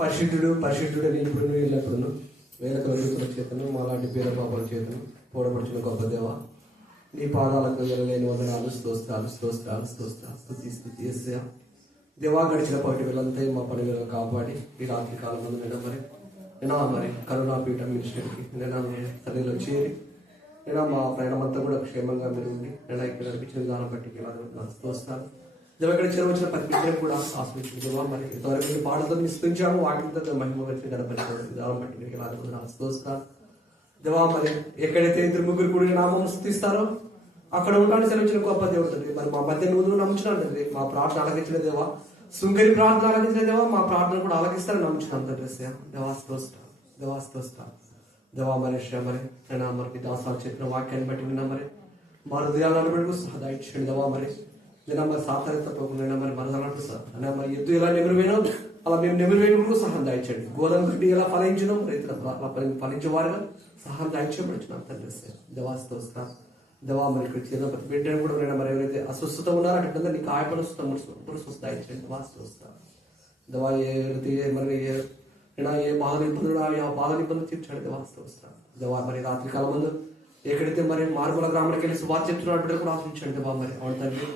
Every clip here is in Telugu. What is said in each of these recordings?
పరిశుద్ధుడు పరిశుద్ధుడు ఇప్పుడు వెళ్ళినప్పుడు వేల కలుగుతున్న చేతను మాలాంటి పేద పాపల చేతను పోడబడుచున్న గొప్ప దేవ నీ పాదాలకు వెళ్ళలేని వందనాలు స్తోత్రాలు స్తోత్రాలు స్తోత్రాలు స్తుతి స్తుతి యేసయ్యా. దేవా గడిచిన పగటి వేళంతా మా పని వేళ కాపాడి ఈ రాత్రి కాలం ముందు మరి కరుణాపీఠ మినిస్టర్కి తల్లిలో చేరి మా ప్రయాణమంతా కూడా క్షేమంగా మీరు ఉండి ఇక్కడ నడిపించిన విధానం బట్టి స్తోత్రాలు. దేవ ఇక్కడ చేరవచ్చిన ప్రతి బిడ్డను కూడా ఆశ్రయించుకుంటున్నావా మరి ఇంతవరకు పాటలతో నిశ్చించాము వాటితో మహిమ వచ్చిన గణపరిచిన విధానం బట్టి మీకు ఎలా స్తోత్రాలు. దేవా మరి ఎక్కడైతే ఇద్దరు ముగ్గురు కూడా నామం స్తుతిస్తారో అక్కడ ఉండాలని సెలవించిన గొప్ప దేవుడు మరి మా మధ్య నువ్వు నమ్ముచున్నాను తండ్రి. మా ప్రార్థన ఆలకించిన దేవా, శృంగరి ప్రార్థన ఆలకించిన దేవా, మా ప్రార్థన కూడా ఆలకిస్తారని నమ్ముచున్నాను తండ్రి. దేవాస్తోస్తా దేవాస్తోస్తా దేవా మరి మరి మీ దాసాలు చెప్పిన వాక్యాన్ని బట్టి విన్నా మరి మా హృదయాలను బట్టి సహా ఇచ్చేయండి. దేవా మరి నేను మరి సాతాన్ని తప్పకుండా మరి మనసాలంటూ సార్ అనే మరి ఎద్దు ఎలా నెమరు వేయడం అలా మేము నెమరు వేయడం సహాయం దాయించండి. గోధుమ గడ్డి ఎలా ఫలించడం రైతులు ఫలించేవారుగా సహాయం దాయించబడుచున్నాం తండ్రి. దేవాస్తోస్తా దేవా మరి ఇక్కడ చేసిన ప్రతి బిడ్డను కూడా నేను మరి ఎవరైతే అస్వస్థత ఉన్నారో అట్లా నీకు ఆయపడ స్వస్థ దాయించండి. దేవాస్తోస్తా దేవా మరి ఏ బాధ ఇబ్బందులు ఆ బాధ ఇబ్బందులు తీర్చాడు. దేవాస్తోస్తా దేవా మరి రాత్రి కాలం ముందు ఎక్కడైతే మరి మార్మల గ్రామానికి వెళ్ళి వారు చెప్తున్న బిడ్డలు కూడా ఆశ్రయించండి. దేవా మరి అవును తండ్రి.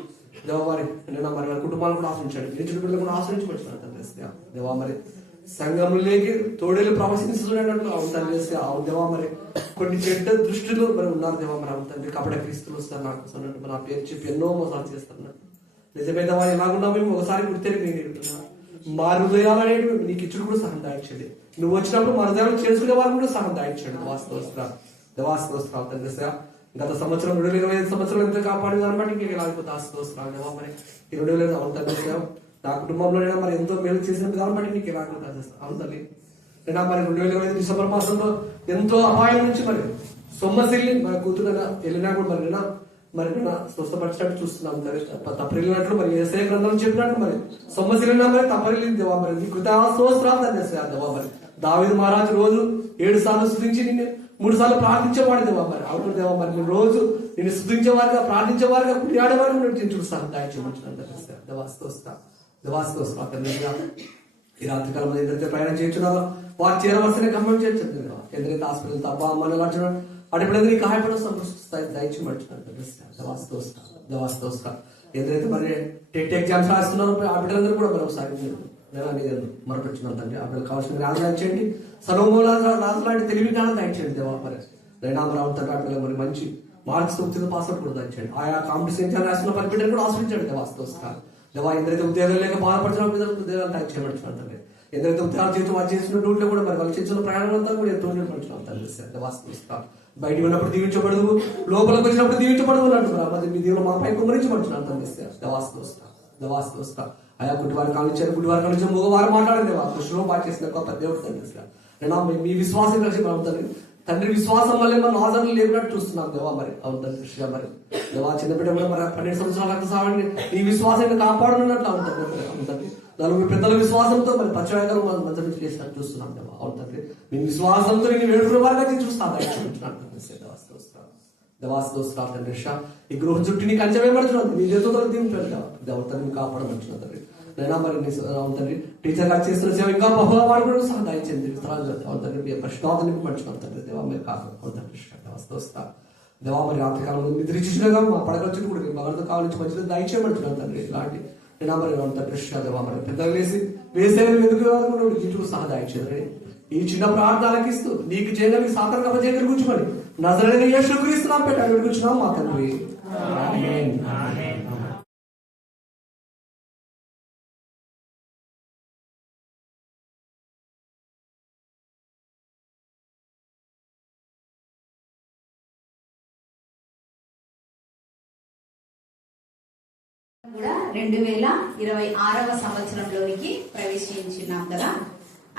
దేవా మరి నేను మరి వారి కుటుంబాలను కూడా ఆశ్రయించండి. గిరిచిన బిడ్డలు కూడా ఆశ్రయించబడుతున్నాను తండ్రి. దేవా మరి సంఘంలోకి తోడేలు ప్రవేశిస్తున్నట్లు అవును తండ్రి. అవును దేవా మరి కొన్ని చెడ్డ దృష్టిలో మరి ఉన్నారు దేవా మరి అవును తండ్రి. కపట క్రీస్తులు వస్తారు నాకు అన్నట్టు మరి నా పేరు చెప్పి ఎన్నో మోసాలు చేస్తున్నారు. నిజమే దేవా ఎలాగున్నా మేము ఒకసారి గుర్తెరిగి నేను ఎడుతున్నాను. మా హృదయాలు అనేవి నీకు ఇచ్చుడు కూడా సహం దాయించండి. నువ్వు వచ్చినప్పుడు మా హృదయాలు చేసుకునే వారు కూడా సహం దాయించండి. దేవాస్తోస్త్రాలు తండ్రి. గత సంవత్సరం 2025 సంవత్సరం ఎంత కాపాడి దాన్ని బట్టి మీకు ఎలాగైపోతే ఆస్తోస్త్రాలు దేవా మరి ఈ 2025 అవును తండ్రి. నా కుటుంబంలో మరి ఎంతో మేలు చేసిన దాన్ని బట్టి నీకు ఎలాగైపోతే అవును తల్లి. నేను మరి 2025 డిసెంబర్ మాసంలో ఎంతో అపాయం నుంచి మరి సొమ్మసిల్లి మరి కూతురు వెళ్ళినా కూడా మరి స్వస్థపరిచినట్టు చూస్తున్నాం తప్పరిల్లినట్లు మరి ఏసే గ్రంథం చెప్పినట్టు మరి సొమ్మసిల్లినా మరి తప్పరిల్లింది దేవా మరి నీ కృతజ్ఞతాస్తుతులు దేవా మరి దావీదు మహారాజు రోజు 7 సార్లు స్తుతించి నిన్ను 3 సార్లు ప్రార్థించేవాడు దేవా మరి అవును దేవా మరి నేను రోజు నేను స్తుతించేవారుగా ప్రార్థించేవారుగా కుడియాడేవారు నేను చూస్తాను దాయించమంటున్నాను. దేవాస్తోస్తా ఈ రాత్రి కాలం ఏదైతే ప్రయాణం చేయించున్నారో వారు చేరవలసిన గమనం చేర్చండి. ఎందరైతే హాస్పిటల్ తప్ప అమ్మని లాంటి అటుపడి నీకు సహాయపడ సంస్థాయి దయచేయమంటున్నాను. దేవాస్తోస్తా ఎందరైతే మరి టెట్ ఎగ్జామ్స్ రాస్తున్నారో ఆ బిడ్డలందరూ కూడా మరి ఒకసారి మరొకచ్చున్నాను తండ్రి. ఆ బిడ్డలు కావాల్సిన రాజు దాయించండి. సర్వమూల రాజు లాంటి తెలివి కాలం దాయించండి దేవా మరి రైనామరావు తండ్రి మరి మంచి మార్క్స్ తో పాస్అవుట్ కూడా దాయించండి. ఆయా కాంపిటీషన్ రాసిన పని బిడ్డలు కూడా ఆశ్రయించండి. దేవాస్తోస్తా దేవా ఎందరైతే ఉద్యోగాలు లేక బాధపడుతున్న ఉద్యోగాలు టైప్ చేయబడుతున్నాను తండ్రి. ఎందరైతే ఉద్యోగాలు చేస్తూ వాళ్ళు చేసిన డ్యూటీలో కూడా మరి వాళ్ళు చేసిన ప్రయాణం అంతా కూడా ఎంతో పడుతున్నాం తండ్రి. దేవాస్తోస్తా బయట ఉన్నప్పుడు దీవించబడదు, లోపలికి వచ్చినప్పుడు దీవించబడదు అన్నట్టు మరి మీ దేవుడు మాపై కుమరించబడుతున్నాను తండ్రి. దేవాస్తోస్తా ఆయా గుడ్డివారు కానిచ్చారు, గుడ్డివారు కానిచ్చారు, మగవారు మాట్లాడండి. కృష్ణలో బాగా చేసిన గొప్ప దేవుడు తండ్రి. నేను మీ విశ్వాసం కలిసి తండ్రి విశ్వాసం వల్లే మనం ఆదరణ లేకున్నట్టు చూస్తున్నాం దేవా మరి అవును తండ్రి. మరి దేవా చిన్నపిల్ల కూడా మరి 12 సంవత్సరాల రక్త సావాన్ని ఈ విశ్వాసాన్ని కాపాడుతున్నట్లు అవును తండ్రి. నలుగురు పెద్దల విశ్వాసంతో మరి పచ్చవాయగారు మంచి నుంచి చేసినట్టు చూస్తున్నాం దేవా అవును తండ్రి. మీ విశ్వాసంతో నేను వేడుకునే వారిగా చూస్తాను దేవాస్తోస్తా తండ్రి. ఈ గృహ చుట్టూ నీకు అంచవేయబడుతున్నాను. నీ చేతులతో దింపారు దేవ తండ్రి కాపాడమంటున్నా తండ్రి. నైనా మరి తండ్రి టీచర్ గా చేస్తున్న సేవ ఇంకా బహువాడు కూడా సహాయం చెంది తండ్రి. ప్రశ్నార్థం నింపబడుచున్నాను తండ్రి. దేవా మీరు కాపాడుతుంది దేవాస్తోస్తా దేవా మరి రాత్రికాలంలో నిద్ర చూసినాగా మా పడగల చుట్టూ కూడా భగవంతు కావాలని మంచిగా దయచేయబడుతున్నాను తండ్రి. ఇలాంటి నేను మరి తండ్రి దేవా మరి పెద్దలు వేసేవి ఎందుకు గిట్టుకు సహా దయచేయండి. ఈ చిన్న ప్రార్థనలకు ఇస్తూ నీకు చేయగలిగి సాధారణ చేయగలి కూర్చోమని నజరైన యేసుక్రీస్తు నామమున పెట్టి కూర్చున్నాం మా తండ్రి. ఆమేన్. కూడా 2026వ సంవత్సరంలోనికి ప్రవేశించినాం కదా.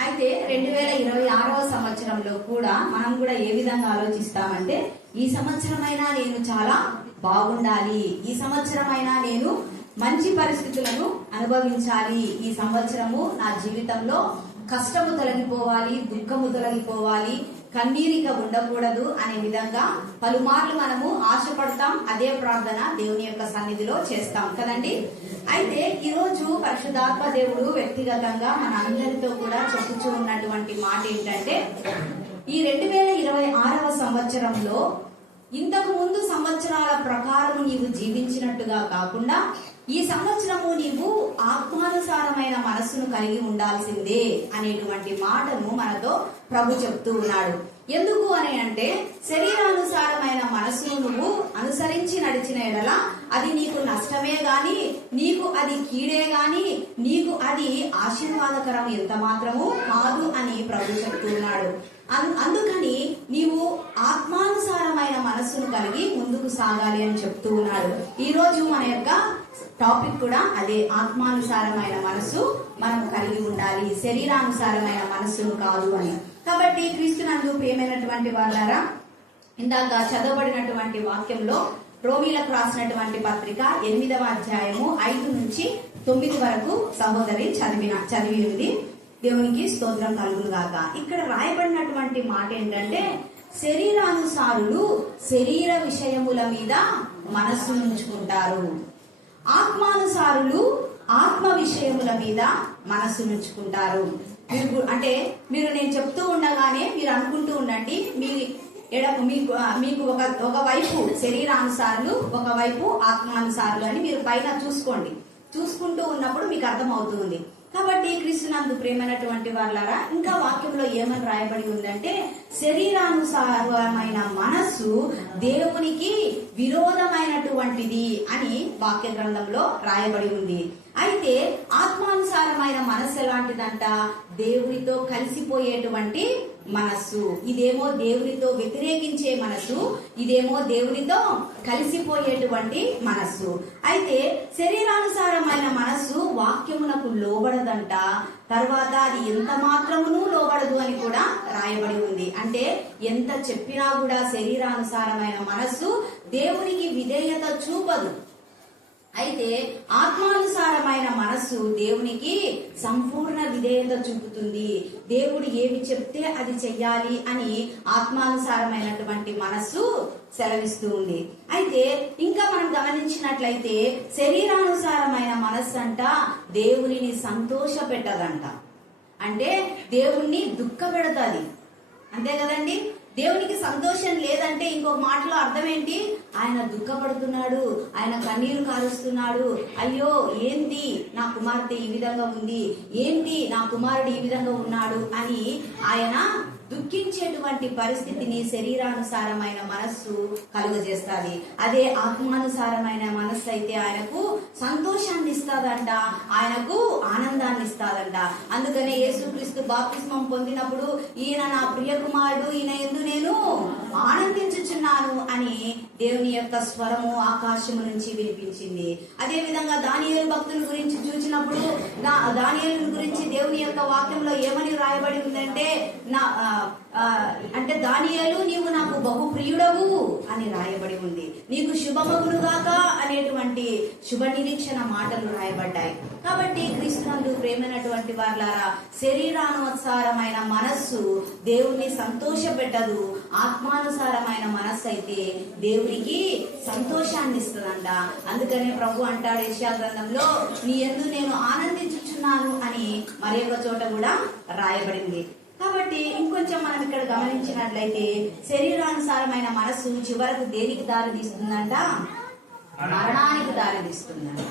అయితే 2026వ సంవత్సరంలో కూడా మనం కూడా ఏ విధంగా ఆలోచిస్తామంటే ఈ సంవత్సరమైనా నేను చాలా బాగుండాలి, ఈ సంవత్సరమైనా నేను మంచి పరిస్థితులను అనుభవించాలి. ఈ సంవత్సరము నా జీవితంలో కష్టము తొలగిపోవాలి, దుఃఖము తొలగిపోవాలి, కన్నీరిక ఉండకూడదు అనే విధంగా పలుమార్లు మనము ఆశపడతాం. అదే ప్రార్థన దేవుని యొక్క సన్నిధిలో చేస్తాం కదండి. అయితే ఈ రోజు పరిశుద్ధాత్మ దేవుడు వ్యక్తిగతంగా మన అందరితో కూడా చెప్పుచూ ఉన్నటువంటి మాట ఏంటంటే, ఈ 2026వ సంవత్సరంలో ఇంతకు ముందు సంవత్సరాల ప్రకారం నీవు జీవించినట్టుగా కాకుండా ఈ సంవత్సరము నీవు ఆత్మానుసారమైన మనస్సును కలిగి ఉండాల్సిందే అనేటువంటి మాటను మనతో ప్రభు చెప్తూ ఉన్నాడు. ఎందుకు అని అంటే, శరీరానుసారమైన మనస్సును నువ్వు అనుసరించి నడిచిన ఎడల అది నీకు నష్టమే గాని, నీకు అది కీడే గాని, నీకు అది ఆశీర్వాదకరం ఎంత మాత్రము కాదు అని ప్రభు చెప్తూ ఉన్నాడు. అందుకని నీవు ఆత్మానుసారమైన మనస్సును కలిగి ముందుకు సాగాలి అని చెప్తూ ఉన్నాడు. ఈ రోజు మన యొక్క టాపిక్ కూడా అదే, ఆత్మానుసారమైన మనస్సు మనం కలిగి ఉండాలి, శరీరానుసారమైన మనస్సును కాదు అని. కాబట్టి క్రీస్తునందు ప్రియమైనటువంటి వాళ్ళారా, ఇందాక చదవబడినటువంటి వాక్యంలో రోమీలకు రాసినటువంటి పత్రిక 8వ అధ్యాయము 5 నుంచి 9 వరకు సహోదరి చదివినది. దేవునికి స్తోత్రం కలుగును గాక. ఇక్కడ రాయబడినటువంటి మాట ఏంటంటే, శరీరానుసారులు శరీర విషయముల మీద మనస్సు ఉంచుకుంటారు, ఆత్మానుసారులు ఆత్మ విషయముల మీద మనస్సు ఉంచుకుంటారు. మీరు నేను చెప్తూ ఉండగానే మీరు అనుకుంటూ ఉండండి, మీకు ఒక వైపు శరీరానుసారులు, ఒకవైపు ఆత్మానుసారులు అని మీరు పైన చూసుకోండి. చూసుకుంటూ ఉన్నప్పుడు మీకు అర్థం అవుతుంది. కాబట్టి క్రీస్తునందు ప్రేమైనటువంటి వాళ్ళారా, ఇంకా వాక్యంలో ఏమని రాయబడి ఉందంటే, శరీరానుసారమైన మనస్సు దేవునికి విరోధమైనటువంటిది అని వాక్య గ్రంథంలో రాయబడి ఉంది. అయితే ఆత్మానుసారమైన మనస్సు ఎలాంటిదంట? దేవునితో కలిసిపోయేటువంటి మనస్సు. ఇదేమో దేవునితో వ్యతిరేకించే మనస్సు, ఇదేమో దేవునితో కలిసిపోయేటువంటి మనస్సు. అయితే శరీరానుసారమైన మనస్సు వాక్యమునకు లోబడదంట, తర్వాత అది ఎంత మాత్రమును లోబడదు అని కూడా రాయబడి ఉంది. అంటే ఎంత చెప్పినా కూడా శరీరానుసారమైన మనస్సు దేవునికి విధేయత చూపదు. అయితే ఆత్మానుసారమైన మనస్సు దేవునికి సంపూర్ణ విధేయత చూపుతుంది. దేవుడు ఏమి చెప్తే అది చెయ్యాలి అని ఆత్మానుసారమైనటువంటి మనస్సు సెలవిస్తూ ఉంది. అయితే ఇంకా మనం గమనించినట్లయితే, శరీరానుసారమైన మనస్సు అంట దేవునిని సంతోష పెట్టదంట. అంటే దేవుణ్ణి దుఃఖ పెడతాది, అంతే కదండి. దేవునికి సంతోషం లేదంటే ఇంకొక మాటలో అర్థం ఏంటి? ఆయన దుఃఖపడుతున్నాడు, ఆయన కన్నీరు కారుస్తున్నాడు. అయ్యో ఏంటి నా కుమార్తె ఈ విధంగా ఉంది, ఏంటి నా కుమారుడు ఈ విధంగా ఉన్నాడు అని ఆయన దుఃఖించేటువంటి పరిస్థితిని శరీరానుసారమైన మనస్సు కలుగజేస్తుంది. అదే ఆత్మానుసారమైన మనస్సు అయితే ఆయనకు సంతోషాన్ని ఇస్తాదంట, ఆయనకు ఆనందాన్ని ఇస్తాదంట. అందుకనే యేసుక్రీస్తు బాప్తిస్మం పొందినప్పుడు, ఈయన నా ప్రియ కుమారుడు, ఈయన యందు నేను ఆనందించుచున్నాను అని దేవుని యొక్క స్వరము ఆకాశము నుంచి వినిపించింది. అదే విధంగా దానియేలు భక్తుల గురించి చూసినప్పుడు, దానియేలు గురించి దేవుని యొక్క వాక్యంలో ఏమని రాయబడి ఉందంటే, అంటే దానియేలు నీవు నాకు బహు ప్రియుడవు అని రాయబడి ఉంది. నీకు శుభమగును గాక అనేటువంటి శుభ నిరీక్షణ మాటలు రాయబడ్డాయి. కాబట్టి క్రీస్తునందు ప్రేమైనటువంటి వారులారా, శరీరానుసారమైన మనస్సు దేవుని సంతోష పెట్టదు, ఆత్మానుసారమైన మనస్సు అయితే దేవునికి సంతోషాన్ని ఇస్తుందంట. అందుకనే ప్రభు అంటాడు యెషయా గ్రంథంలో, నీ యందు నేను ఆనందించుచున్నాను అని మరి ఒక చోట కూడా రాయబడింది. కాబట్టి ఇంకొంచెం మనం ఇక్కడ గమనించినట్లయితే, శరీరానుసారమైన మనస్సు చివరకు దేనికి దారి తీస్తుందంట? మరణానికి దారి తీస్తుందంట.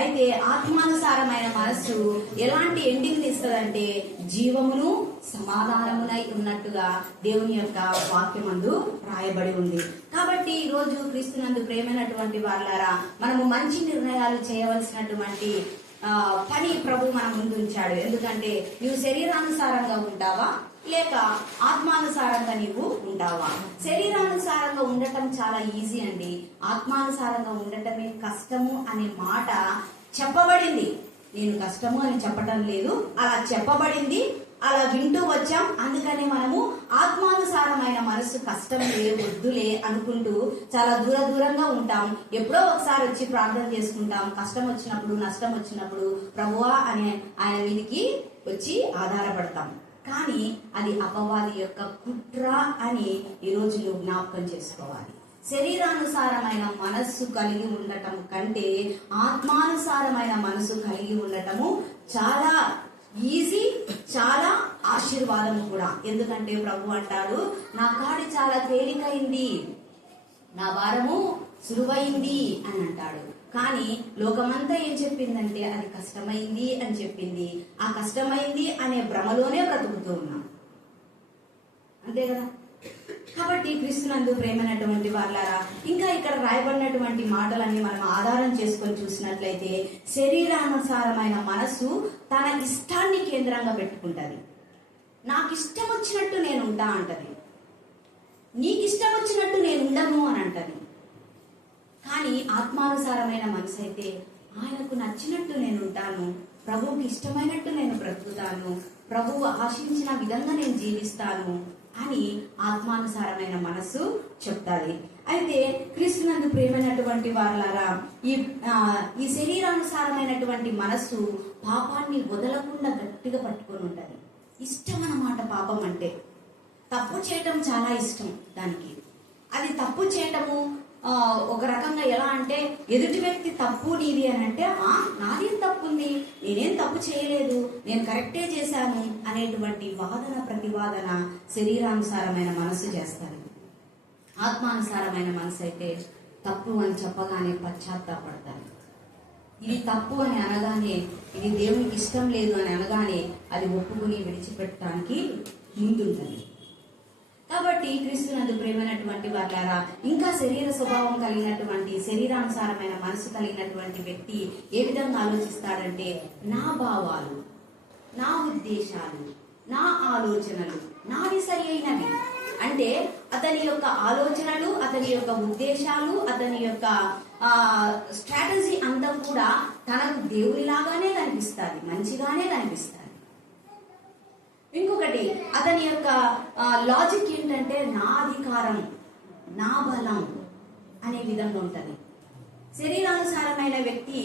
అయితే ఆత్మానుసారమైన మనస్సు ఎలాంటి ఎండింగ్ ఇస్తుందంటే, జీవమును సమాధానమునై ఉన్నట్టుగా దేవుని యొక్క వాక్యమందు రాయబడి ఉంది. కాబట్టి ఈ రోజు క్రీస్తునందు ప్రేమైనటువంటి వాళ్ళారా, మనము మంచి నిర్ణయాలు చేయవలసినటువంటి పని ప్రభు మన ముందు ఉంచాడు. ఎందుకంటే నువ్వు శరీరానుసారంగా ఉంటావా లేక ఆత్మానుసారంగా నీవు ఉంటావా? శరీరానుసారంగా ఉండటం చాలా ఈజీ అండి, ఆత్మానుసారంగా ఉండటమే కష్టము అనే మాట చెప్పబడింది. నేను కష్టము అని చెప్పటం లేదు, అలా చెప్పబడింది, అలా వింటూ వచ్చాం. అందుకనే మనము ఆత్మానుసారమైన మనస్సు కష్టంలే వద్దులే అనుకుంటూ చాలా దూరంగా ఉంటాం. ఎప్పుడో ఒకసారి వచ్చి ప్రార్థన చేసుకుంటాం. కష్టం వచ్చినప్పుడు, నష్టం వచ్చినప్పుడు ప్రభువా అని ఆయన మీదికి వచ్చి ఆధారపడతాం. కానీ అది అపవాది యొక్క కుట్ర అని ఈ రోజు నువ్వు జ్ఞాపకం చేసుకోవాలి. శరీరానుసారమైన మనస్సు కలిగి ఉండటం కంటే ఆత్మానుసారమైన మనసు కలిగి ఉండటము చాలా ఈజీ, చాలా ఆశీర్వాదం కూడా. ఎందుకంటే ప్రభు అంటాడు, నా కాడి చాలా తేలికైంది, నా భారము సులువైంది అని అంటాడు. కానీ లోకమంతా ఏం చెప్పిందంటే అది కష్టమైంది అని చెప్పింది. ఆ కష్టమైంది అనే భ్రమలోనే బ్రతుకుతూ ఉన్నాం, అంతే కదా. కాబట్టి క్రీస్తునందు ప్రేమైనటువంటి వాళ్ళారా, ఇంకా ఇక్కడ రాయబడినటువంటి మాటలన్నీ మనం ఆధారం చేసుకొని చూసినట్లయితే శరీరానుసారమైన మనసు తన ఇష్టాన్ని కేంద్రంగా పెట్టుకుంటది. నాకు ఇష్టం వచ్చినట్టు నేను ఉంటా అంటది, నీకు ఇష్టం వచ్చినట్టు నేను ఉండను అని అంటది. కానీ ఆత్మానుసారమైన మనసు అయితే ఆయనకు నచ్చినట్టు నేను ఉంటాను, ప్రభువుకి ఇష్టమైనట్టు నేను బ్రతుకుతాను, ప్రభువు ఆశించిన విధంగా నేను జీవిస్తాను అని ఆత్మానుసారమైన మనస్సు చెప్తాది. అయితే క్రీస్తునందు ప్రేమైనటువంటి వారలారా, ఈ శరీరానుసారమైనటువంటి మనస్సు పాపాన్ని వదలకుండా గట్టిగా పట్టుకొని ఉంటది. ఇష్టం అన్నమాట పాపం అంటే. తప్పు చేయటం చాలా ఇష్టం దానికి. అది తప్పు చేయటము ఒక రకంగా ఎలా అంటే, ఎదుటి వ్యక్తి తప్పు నీది అని అంటే, నాదేం తప్పు ఉంది, నేనేం తప్పు చేయలేదు, నేను కరెక్టే చేశాను అనేటువంటి వాదన ప్రతివాదన శరీరానుసారమైన మనసు చేస్తారు. ఆత్మానుసారమైన మనసు అయితే తప్పు అని చెప్పగానే పశ్చాత్తాపడతారు. ఇది తప్పు అని అనగానే, ఇది దేవునికి ఇష్టం లేదు అని అనగానే అది ఒప్పుకుని విడిచిపెట్టడానికి ముందుంటుంది. కాబట్టి క్రీస్తునందు ప్రేమైనటువంటి వారులారా, ఇంకా శరీర స్వభావం కలిగినటువంటి, శరీరానుసారమైన మనసు కలిగినటువంటి వ్యక్తి ఏ విధంగా ఆలోచిస్తాడంటే, నా భావాలు, నా ఉద్దేశాలు, నా ఆలోచనలు నావి సరి అయినవి. అంటే అతని యొక్క ఆలోచనలు, అతని యొక్క ఉద్దేశాలు, అతని యొక్క స్ట్రాటజీ అంతా కూడా తనకు దేవునిలాగానే కనిపిస్తుంది, మంచిగానే కనిపిస్తుంది. ఇంకొకటి, అతని యొక్క లాజిక్ ఏంటంటే, నా అధికారం, నా బలం అనే విధంగా ఉంటది. శరీరానుసారమైన వ్యక్తి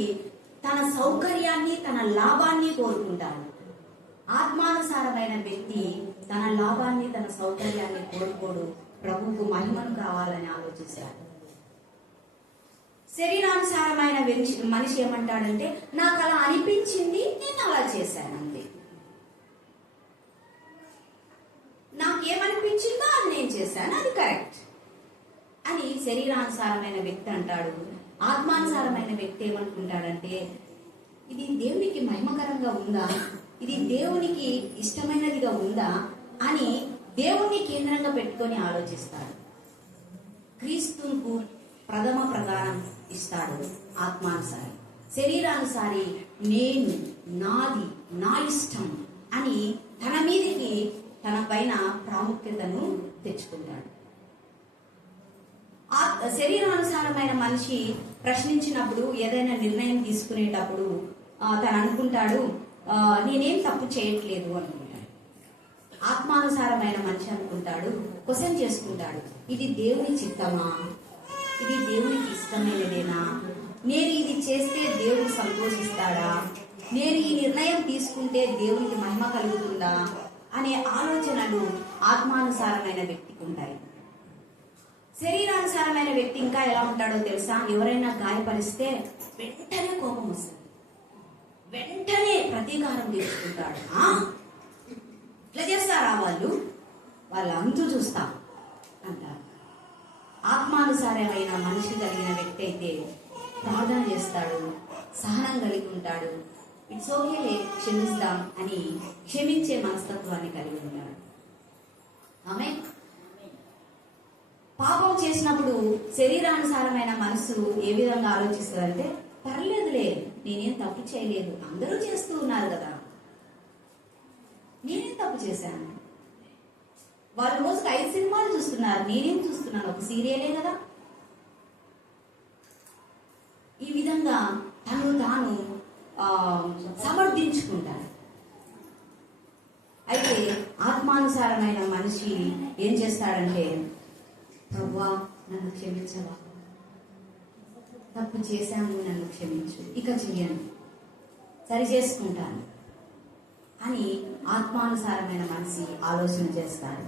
తన సౌకర్యాన్ని, తన లాభాన్ని కోరుకుంటాడు. ఆత్మానుసారమైన వ్యక్తి తన లాభాన్ని, తన సౌకర్యాన్ని కోరుకోడు, ప్రభువుకు మహిమను కావాలని ఆలోచిస్తాడు. శరీరానుసారమైన మనిషి ఏమంటాడంటే, నాకు అలా అనిపించింది, నేను అలా చేశాను అంతే, నాకేమనిపించిందో అది నేను చేశాను, అది కరెక్ట్ అని శరీరానుసారమైన వ్యక్తి అంటాడు. ఆత్మానుసారమైన వ్యక్తి ఏమనుకుంటాడంటే, ఇది దేవునికి మహిమకరంగా ఉందా, ఇది దేవునికి ఇష్టమైనదిగా ఉందా అని దేవుణ్ణి కేంద్రంగా పెట్టుకొని ఆలోచిస్తాడు. క్రీస్తుకు ప్రథమ ప్రధానం ఇస్తాడు ఆత్మానుసారి. శరీరానుసారి నేను, నాది, నా ఇష్టం అని తన మీదికి, తన పైన ప్రాముఖ్యతను తెచ్చుకుంటాడు. శరీరానుసారమైన మనిషి ప్రశ్నించినప్పుడు, ఏదైనా నిర్ణయం తీసుకునేటప్పుడు తను అనుకుంటాడు, నేనేం తప్పు చేయట్లేదు అనుకుంటాడు. ఆత్మానుసారమైన మనిషి అనుకుంటాడు, క్వశ్చన్ చేసుకుంటాడు, ఇది దేవుని చిత్తమా, ఇది దేవునికి ఇష్టమైనదేనా, నేను ఇది చేస్తే దేవుడు సంతోషిస్తాడా, నేను ఈ నిర్ణయం తీసుకుంటే దేవునికి మహిమ కలుగుతుందా అనే ఆలోచనలు ఆత్మానుసారమైన వ్యక్తికి ఉంటాయి. శరీరానుసారమైన వ్యక్తి ఇంకా ఎలా ఉంటాడో తెలుసా? ఎవరైనా గాయపరిస్తే వెంటనే కోపం వస్తుంది, వెంటనే ప్రతీకారం తీసుకుంటాడు. ఇట్లా చేస్తారా వాళ్ళు, వాళ్ళ అంతు చూస్తా అంటారు. ఆత్మానుసారమైన మనిషి కలిగిన వ్యక్తి అయితే ప్రార్థన చేస్తాడు, సహనం కలిగి ఉంటాడు, ఇట్స్ ఓకే క్షమిస్తాం అని క్షమించే మనస్తత్వాన్ని కలిగి ఉంటాడు. ఆమె పాపం చేసినప్పుడు శరీరానుసారమైన మనసు ఏ విధంగా ఆలోచిస్తుందంటే, పర్లేదులే, నేనేం తప్పు చేయలేదు, అందరూ చేస్తూ ఉన్నారు కదా, నేనేం తప్పు చేశాను, వాళ్ళు రోజుకి 5 సినిమాలు చూస్తున్నారు, నేనేం చూస్తున్నాను, ఒక సీరియలే కదా. ఈ విధంగా తను తాను ఆత్మానుసారమైన మనిషి ఏం చేస్తాడంటే, ప్రభువా నన్ను క్షమించవా, తప్పు చేశాను, నన్ను క్షమించు, ఇక చెయ్యను, సరి చేసుకుంటాను అని ఆత్మానుసారమైన మనిషి ఆలోచన చేస్తాడు.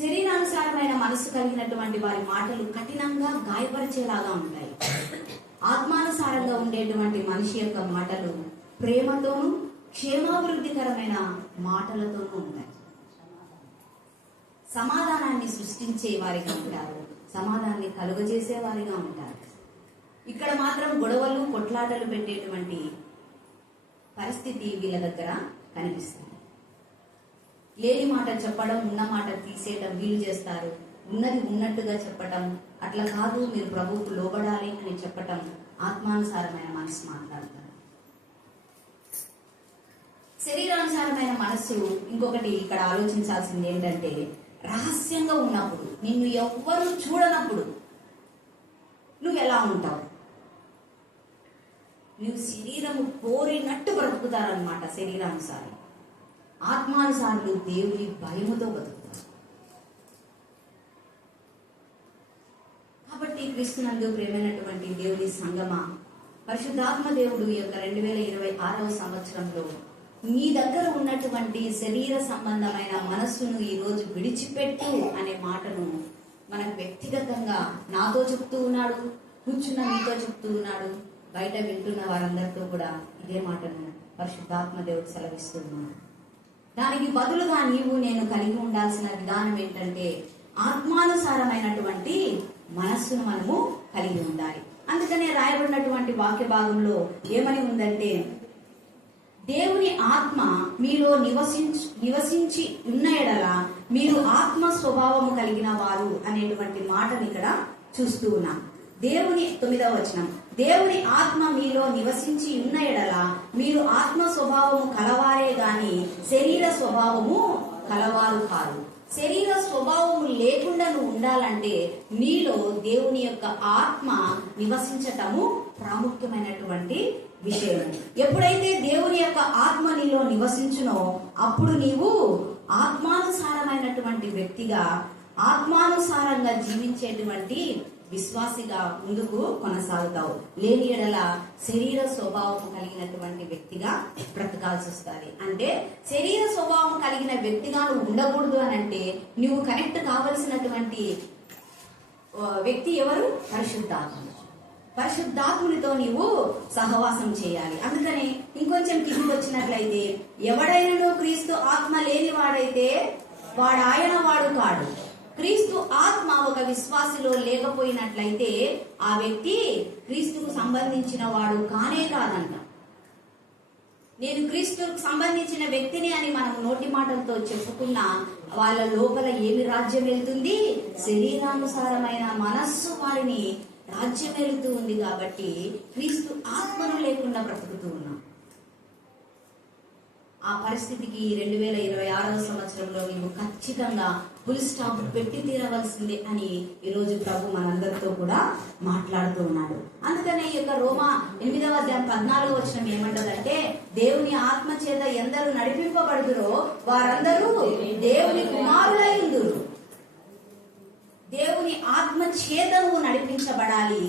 శరీరానుసారమైన మనసు కలిగినటువంటి వారి మాటలు కఠినంగా గాయపరిచేలాగా ఉంటాయి. ఆత్మానుసారంగా ఉండేటువంటి మనిషి యొక్క మాటలు ప్రేమతోనూ క్షేమాభివృద్ధికరమైన మాటలతోనూ ఉంటాయి. సమాధానాన్ని సృష్టించే వారిగా ఉంటారు, సమాధానాన్ని కలుగజేసే వారిగా ఉంటారు. ఇక్కడ మాత్రం గొడవలు కొట్లాటలు పెట్టేటువంటి పరిస్థితి వీళ్ళ దగ్గర కనిపిస్తుంది. లేని మాట చెప్పడం, ఉన్న మాట తీసేయడం వీళ్ళు చేస్తారు. ఉన్నది ఉన్నట్టుగా చెప్పటం, అట్లా కాదు మీరు ప్రభువుకు లోబడాలి అని చెప్పటం ఆత్మానుసారమైన మనసు మాట్లాడతారు. శరీరానుసారమైన మనస్సు ఇంకొకటి ఇక్కడ ఆలోచించాల్సింది ఏంటంటే, రహస్యంగా ఉన్నప్పుడు, నిన్ను ఎవ్వరూ చూడనప్పుడు నువ్వు ఎలా ఉంటావు? నువ్వు శరీరము కోరినట్టు బ్రతుకుతారనమాట శరీరానుసారం. ఆత్మానుసారులు దేవుని భయముతో బతుకుతారు. కాబట్టి క్రీస్తునందు ప్రేమైనటువంటి దేవుని సంగమా, పరిశుద్ధాత్మ దేవుడు ఈ యొక్క 2026వ సంవత్సరంలో నీ దగ్గర ఉన్నటువంటి శరీర సంబంధమైన మనస్సును ఈ రోజు విడిచిపెట్టు అనే మాటను మనకు వ్యక్తిగతంగా నాతో చెప్తూ ఉన్నాడు, కూర్చున్న మీతో చెప్తూ ఉన్నాడు, బయట వింటున్న వారందరితో కూడా ఇదే మాటను పరిశుద్ధాత్మ దేవుడు సెలవిస్తున్నాడు. దానికి బదులుగా నీవు నేను కలిగి ఉండాల్సిన విధానం ఏంటంటే, ఆత్మానుసారమైనటువంటి మనస్సును మనము కలిగి ఉండాలి. అందుకనే రాయబడినటువంటి వాక్య భాగంలో ఏమని ఉందంటే, దేవుని ఆత్మ మీలో నివసించి ఉన్న ఎడల మీరు ఆత్మ స్వభావము కలిగిన వారు అనేటువంటి మాటని ఇక్కడ చూస్తూ ఉన్నాం. దేవుని 9వ వచనం, దేవుని ఆత్మ మీలో నివసించి ఉన్న ఎడల మీరు ఆత్మ స్వభావము కలవారే గాని శరీర స్వభావము కలవారు కాదు. శరీర స్వభావము లేకుండా నువ్వు ఉండాలంటే నీలో దేవుని యొక్క ఆత్మ నివసించటము ప్రాముఖ్యమైనటువంటి విషయం. ఎప్పుడైతే దేవుని యొక్క ఆత్మ నీలో నివసించునో అప్పుడు నీవు ఆత్మానుసారమైనటువంటి వ్యక్తిగా, ఆత్మానుసారంగా జీవించేటువంటి విశ్వాసిగా ముందుకు కొనసాగుతావు. లేని ఎడల శరీర స్వభావం కలిగినటువంటి వ్యక్తిగా బ్రతకాల్సి వస్తుంది. అంటే శరీర స్వభావం కలిగిన వ్యక్తిగా నువ్వు ఉండకూడదు అని అంటే నువ్వు కనెక్ట్ కావలసినటువంటి వ్యక్తి ఎవరు? పరిశుద్ధాత్మ. పరిశుద్ధాత్మునితో నీవు సహవాసం చేయాలి. అందుకని ఇంకొంచెం కిందికి వచ్చినట్లయితే, ఎవడైనా క్రీస్తు ఆత్మ లేని వాడైతే వాడు ఆయన వాడు కాడు. క్రీస్తు ఆత్మ ఒక విశ్వాసిలో లేకపోయినట్లయితే ఆ వ్యక్తి క్రీస్తుకు సంబంధించిన వాడు కానే కాదంట. నేను క్రీస్తుకు సంబంధించిన వ్యక్తిని అని మనం నోటి మాటలతో చెప్పుకున్నా వాళ్ళ లోపల ఏమి రాజ్యం వెళ్తుంది? శరీరానుసారమైన మనస్సు వారిని రాజ్యం వెళ్తూ ఉంది. కాబట్టి క్రీస్తు ఆత్మను లేకుండా బ్రతుకుతూ ఉన్నాం. ఆ పరిస్థితికి 2026వ సంవత్సరంలో నీవు ఖచ్చితంగా ఫుల్ స్టాప్ పెట్టి తీరవలసిందే అని ఈరోజు ప్రభు మనందరితో కూడా మాట్లాడుతూ ఉన్నాడు. అందుకనే ఈ యొక్క రోమా 8వ అధ్యాయం 14వ వచనం ఏమంటదంటే, దేవుని ఆత్మ చేత ఎందరూ నడిపింపబడుదురో వారందరూ దేవుని కుమారులై ఉందురు. దేవుని ఆత్మ చేత నువ్వు నడిపించబడాలి.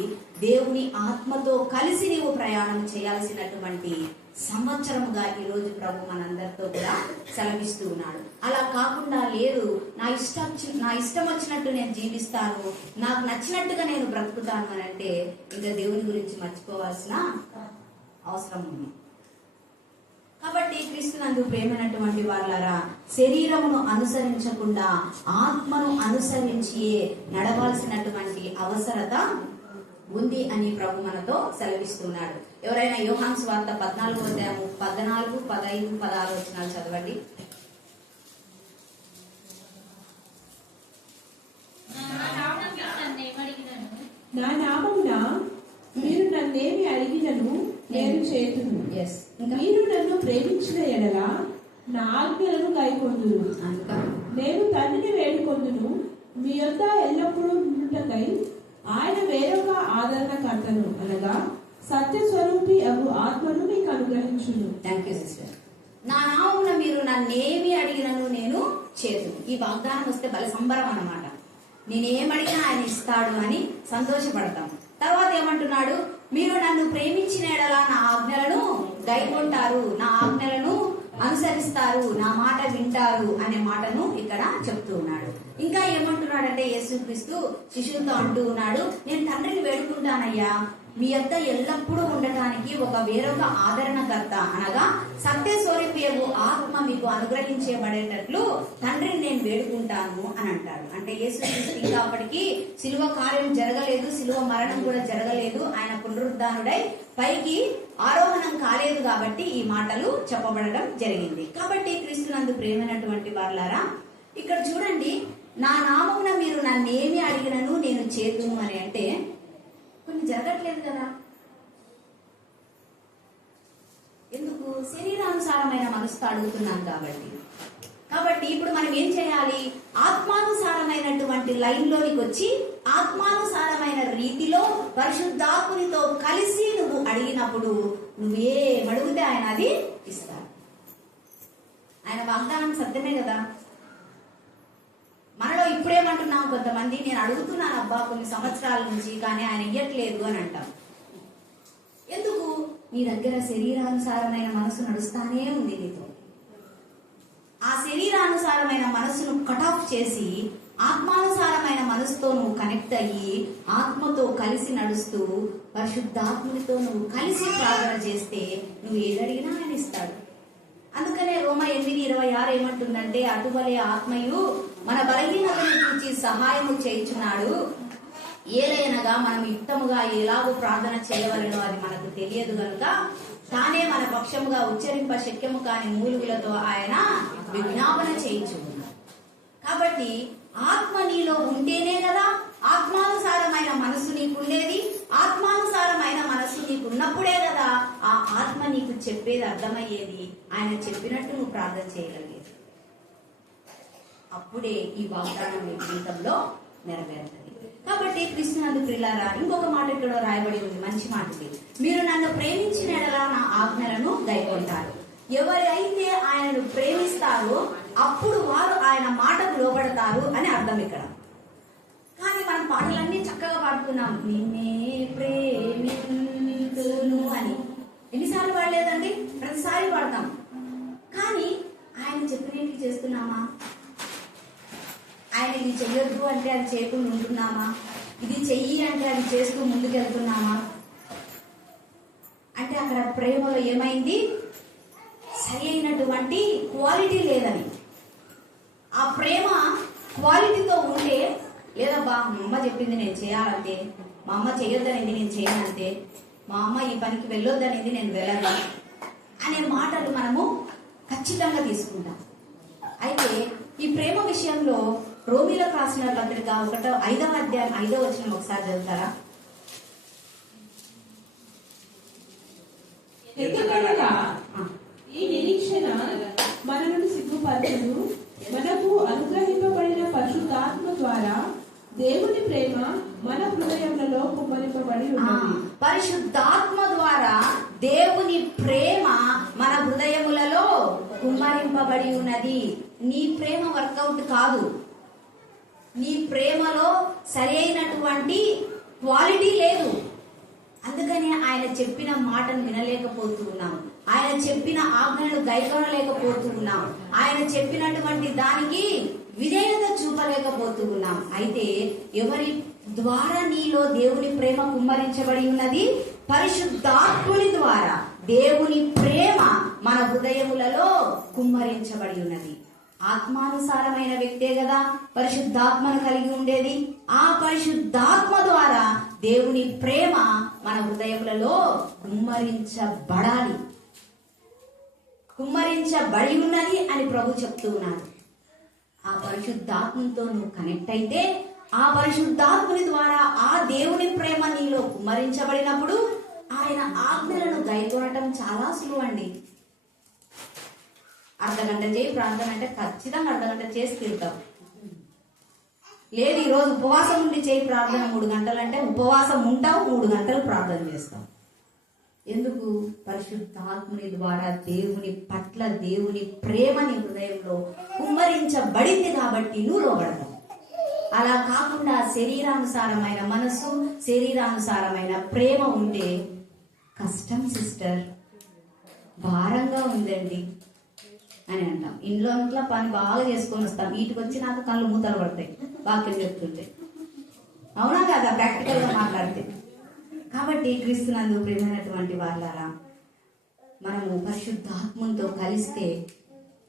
దేవుని ఆత్మతో కలిసి నీవు ప్రయాణం చేయాల్సినటువంటి సంవత్సరముగా ఈ రోజు ప్రభు మనందరితో కూడా సెలవిస్తూ ఉన్నాడు. అలా కాకుండా లేదు, నా ఇష్టం వచ్చినట్టు నేను జీవిస్తాను, నాకు నచ్చినట్టుగా నేను బ్రతుకుతాను అని అంటే ఇంకా దేవుని గురించి మర్చిపోవాల్సిన అవసరం ఉంది. కాబట్టి క్రీస్తునందు ప్రేమైనటువంటి వాళ్ళారా, శరీరమును అనుసరించకుండా ఆత్మను అనుసరించి నడవాల్సినటువంటి అవసరత ఉంది అని ప్రభు మనతో సెలవిస్తున్నాడు. ఎవరైనా యోహాను సువార్త 14వ అధ్యాయము 14, 15, 16 వచనాలు చదవండి. నా నామమున మీరు నన్నేమి అడిగినను నేను చేతును. మీరు నన్ను ప్రేమించిన ఎడల నా ఆజ్ఞలను గైకొందురు. నేను తండ్రిని వేడుకొందును, మీ యొద్ద ఎల్లప్పుడూ ఉండుటకై ఆయన వేరొక ఆదరణకర్తను అనగా సత్య స్వరూపి అగు ఆత్మను మీకు అనుగ్రహించును. Thank you sister. నా నామమున మీరు నన్ను నన్నేమి అడిగినను నేను చేతును. ఈ వాగ్దానం వస్తే భలే సంబరం అన్నమాట. నేనేమడిగినా ఆయన ఇస్తాడు అని సంతోషపడతాం. తర్వాత ఏమంటున్నాడు, మీరు నన్ను ప్రేమించిన యెడల నా ఆజ్ఞలను గైకొంటారు, నా ఆజ్ఞలను అనుసరిస్తారు, నా మాట వింటారు అనే మాటను ఇక్కడ చెప్తూ ఉన్నాడు. ఇంకా ఏమంటున్నాడంటే యేసుక్రీస్తు శిష్యులతో అంటూ ఉన్నాడు, నేను తండ్రిని వేడుకుంటానయ్యా, మీ యొద్ద ఎల్లప్పుడూ ఉండటానికి వేరొక ఆదరణకర్త అనగా సత్య స్వరూపియగు ఆత్మ మీకు అనుగ్రహించబడేటట్లు తండ్రిని నేను వేడుకుంటాను అని అంటాడు. అంటే యేసుక్రీస్తు ఇంకా అప్పటికి శిలువ కార్యం జరగలేదు, శిలువ మరణం కూడా జరగలేదు, ఆయన పునరుద్ధానుడై పైకి ఆరోహణం కాలేదు కాబట్టి ఈ మాటలు చెప్పబడడం జరిగింది. కాబట్టి క్రీస్తునందు ప్రేమైనటువంటి వారులారా, ఇక్కడ చూడండి, నా నామమున మీరు నన్నేమి అడిగినను నేను చేతును అని అంటే కొన్ని జరగట్లేదు కదా. ఎందుకు? శరీరానుసారమైన మనసుతో అడుగుతున్నాం కాబట్టి ఇప్పుడు మనం ఏం చేయాలి? ఆత్మానుసారమైనటువంటి లైన్ లోనికి వచ్చి ఆత్మానుసారమైన రీతిలో పరిశుద్ధాత్మునితో కలిసి నువ్వు అడిగినప్పుడు నువ్వేమడిగితే ఆయన అది ఇస్తాడు. ఆయన వాగ్దానం సత్యమే కదా. మనలో ఇప్పుడేమంటున్నాం, కొంతమంది నేను అడుగుతున్నాను అబ్బా కొన్ని సంవత్సరాల నుంచి, కానీ ఆయన ఇయ్యట్లేదు అని అంటాం. ఎందుకు? నీ దగ్గర శరీరానుసారమైన మనసు నడుస్తానే ఉంది నీతో. ఆ శరీరానుసారమైన మనసును కట్ ఆఫ్ చేసి ఆత్మానుసారమైన మనసుతో నువ్వు కనెక్ట్ అయ్యి ఆత్మతో కలిసి నడుస్తూ పరిశుద్ధాత్మునితో నువ్వు కలిసి ప్రార్థన చేస్తే నువ్వు ఏదడిగినా ఆయన ఇస్తాడు. అందుకనే రోమా 8:26 ఏమంటుందంటే, అటువలే ఆత్మయు మన బలహీనతను చూచి సహాయము చేయుచున్నాడు, ఏలైనగా మనం యుక్తముగా ఎలాగో ప్రార్థన చేయవలెనో అది మనకు తెలియదు కనుక తానే మన పక్షముగా ఉచ్చరింప శక్యము కాని మూలుగులతో ఆయన విజ్ఞాపన చేయించుకున్నాడు. కాబట్టి ఆత్మ నీలో ఉంటేనే కదా ఆత్మానుసారమైన మనసు నీకుండేది. ఆత్మానుసారమైన మనసు నీకున్నప్పుడే కదా ఆ ఆత్మ నీకు చెప్పేది అర్థమయ్యేది, ఆయన చెప్పినట్టు నువ్వు ప్రార్థన చేయగలిగేది. అప్పుడే ఈ వాగ్దానం నీ జీవితంలో నెరవేరుతుంది. కాబట్టి క్రీస్తునందు ప్రియులారా, ఇంకొక మాట ఇక్కడ రాయబడి ఉంది, మంచి మాట ఇది, మీరు నన్ను ప్రేమించిన యెడల నా ఆజ్ఞలను గైకొంటారు. ఎవరైతే ఆయనను ప్రేమిస్తారో అప్పుడు వారు ఆయన మాటకు లోబడతారు అని అర్థం ఇక్కడ. కానీ మనం పాటలన్నీ చక్కగా పాడుతున్నాం, నిన్నే ప్రేమింతును అని. ఎన్నిసార్లు పాడలేదండి? ప్రతిసారి పాడతాం. కానీ ఆయన చెప్పినట్టు చేస్తున్నామా? ఆయన ఇది చెయ్యొద్దు అంటే అది చేయకుండా ఉంటున్నామా? ఇది చెయ్యి అంటే అది చేస్తూ ముందుకెళ్తున్నామా? అంటే అక్కడ ప్రేమలో ఏమైంది? సరి అయినటువంటి క్వాలిటీ లేదని. ఆ ప్రేమ క్వాలిటీతో ఉంటే, లేదబ్బా మా అమ్మ చెప్పింది నేను చేయాలంటే, మా అమ్మ చేయొద్దనేది నేను చేయనంతే, మా అమ్మ ఈ పనికి వెళ్ళొద్దనేది నేను వెళ్ళను అనే మాటలు మనము ఖచ్చితంగా తీసుకుంటాం. అయితే ఈ ప్రేమ విషయంలో రోమీలకు రాసిన పత్రిక 5వ అధ్యాయం 5వ వచనం ఒకసారి చదువుతారా? ఎందుకనగా ఈ నిరీక్షణ మనలను సిగ్గుపరచదు, మనకు అనుగ్రహింపబడిన పరిశుద్ధాత్మ ద్వారా దేవుని ప్రేమ మన హృదయములలో కుమ్మరింపబడి ఉన్నది. పరిశుద్ధాత్మ ద్వారా దేవుని ప్రేమ మన హృదయములలో కుమ్మరింపబడి ఉన్నది. నీ ప్రేమ వర్కౌట్ కాదు, నీ ప్రేమలో సరి అయినటువంటి క్వాలిటీ లేదు. అందుకని ఆయన చెప్పిన మాటను వినలేకపోతూ ఉన్నాం, ఆయన చెప్పిన ఆజ్ఞలను గైకొనలేకపోతూ ఉన్నాం, ఆయన చెప్పినటువంటి దానికి విధేయత చూపలేకపోతూ ఉన్నాం. అయితే ఎవరి ద్వారా నీలో దేవుని ప్రేమ కుమ్మరించబడి ఉన్నది? పరిశుద్ధాత్ముని ద్వారా దేవుని ప్రేమ మన హృదయములలో కుమ్మరించబడి ఉన్నది. ఆత్మానుసారమైన వ్యక్తే కదా పరిశుద్ధాత్మను కలిగి ఉండేది. ఆ పరిశుద్ధాత్మ ద్వారా దేవుని ప్రేమ మన హృదయములలో కుమ్మరించబడి ఉన్నది అని ప్రభు చెప్తూ ఉన్నాడు. ఆ పరిశుద్ధాత్మతో నువ్వు కనెక్ట్ అయితే, ఆ పరిశుద్ధాత్ముని ద్వారా ఆ దేవుని ప్రేమ నీలో కుమ్మరించబడినప్పుడు ఆయన ఆజ్ఞలను గైకొనటం చాలా సులువండి. అర్ధగంట చేయి ప్రార్థన అంటే ఖచ్చితంగా అర్ధగంట చేసి తీరుతాం. లేదు ఈరోజు ఉపవాసం ఉండి చేయి ప్రార్థన 3 గంటలు అంటే ఉపవాసం ఉంటావు, 3 గంటలు ప్రార్థన చేస్తావు. ఎందుకు? పరిశుద్ధాత్ముని ద్వారా దేవుని పట్ల దేవుని ప్రేమ నీ హృదయంలో కుమ్మరించబడింది కాబట్టి నువ్వు లోబడతావు. అలా కాకుండా శరీరానుసారమైన మనసు, శరీరానుసారమైన ప్రేమ ఉంటే కష్టం సిస్టర్, భారంగా ఉందండి అని అంటాం. ఇంట్లో పని బాగా చేసుకొని వస్తాం, వీటికి వచ్చి నాకు కళ్ళు మూతలు పడతాయి వాక్యం చెప్తుంటే. అవునా కదా? ప్రాక్టికల్ గా మాట్లాడితే. కాబట్టి క్రీస్తునందు ప్రియమైనటువంటి వాళ్ళారా, మనము పరిశుద్ధాత్మతో కలిస్తే